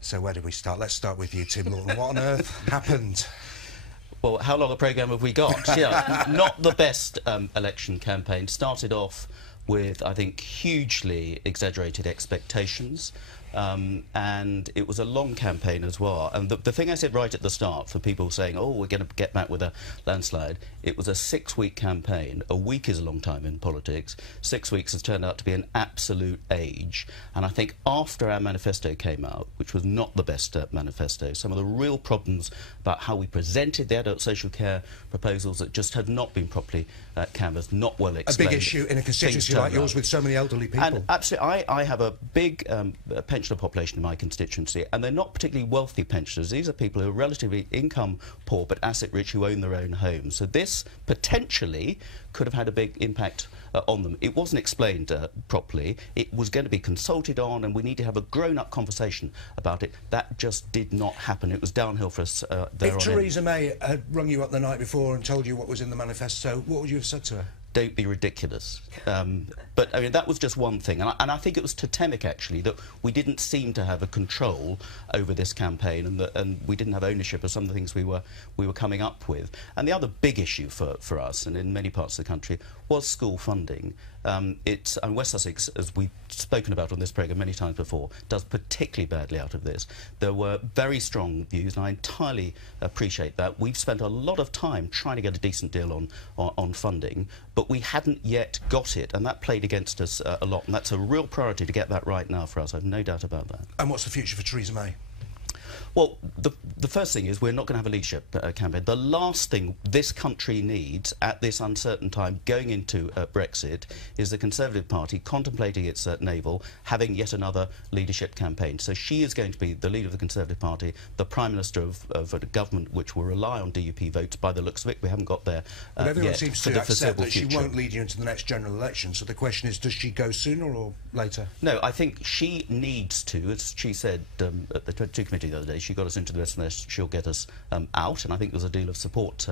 So where do we start? Let's start with you, Tim Loughton. What on earth happened? Well, how long a programme have we got? Yeah, not the best election campaign. Started off with, I think, hugely exaggerated expectations. And it was a long campaign as well. And the thing I said right at the start, for people saying, oh, we're going to get back with a landslide, it was a 6-week campaign. A week is a long time in politics. 6 weeks has turned out to be an absolute age. And I think after our manifesto came out, which was not the best manifesto, some of the real problems about how we presented the adult social care proposals that just had not been properly canvassed, not well explained. A big issue in a constituency like yours with so many elderly people. And absolutely, I have a big pensioner population in my constituency, and they're not particularly wealthy pensioners. These are people who are relatively income poor but asset rich, who own their own homes. So this potentially could have had a big impact on them. It wasn't explained properly. It was going to be consulted on, and we need to have a grown-up conversation about it. That just did not happen. It was downhill for us there on in. If Theresa May had rung you up the night before and told you what was in the manifesto, what would you have said to her? Don't be ridiculous. But, I mean, that was just one thing. And I think it was totemic, actually, that we didn't seem to have a control over this campaign, and we didn't have ownership of some of the things we were coming up with. And the other big issue for us, and in many parts of the country, was school funding. And West Sussex, as we've spoken about on this programme many times before, does particularly badly out of this. There were very strong views, and I entirely appreciate that. We've spent a lot of time trying to get a decent deal on funding, but we hadn't yet got it, and that played against us a lot, and that's a real priority to get that right now for us. I've no doubt about that. And what's the future for Theresa May? Well, the first thing is we're not going to have a leadership campaign. The last thing this country needs at this uncertain time going into Brexit is the Conservative Party contemplating its navel, having yet another leadership campaign. So she is going to be the leader of the Conservative Party, the Prime Minister of a government which will rely on DUP votes by the looks of it. We haven't got there But everyone yet seems for to the accept that future. she won't lead you into the next general election. So the question is, does she go sooner or later? No, I think she needs to, as she said at the 22 committee the other day, she got us into the rest of this, she'll get us out, and I think there's a deal of support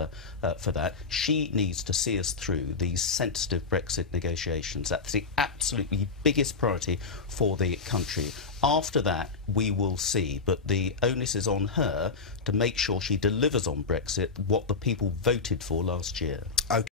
for that. She needs to see us through these sensitive Brexit negotiations. That's the absolutely biggest priority for the country. After that, we will see, but the onus is on her to make sure she delivers on Brexit what the people voted for last year. Okay.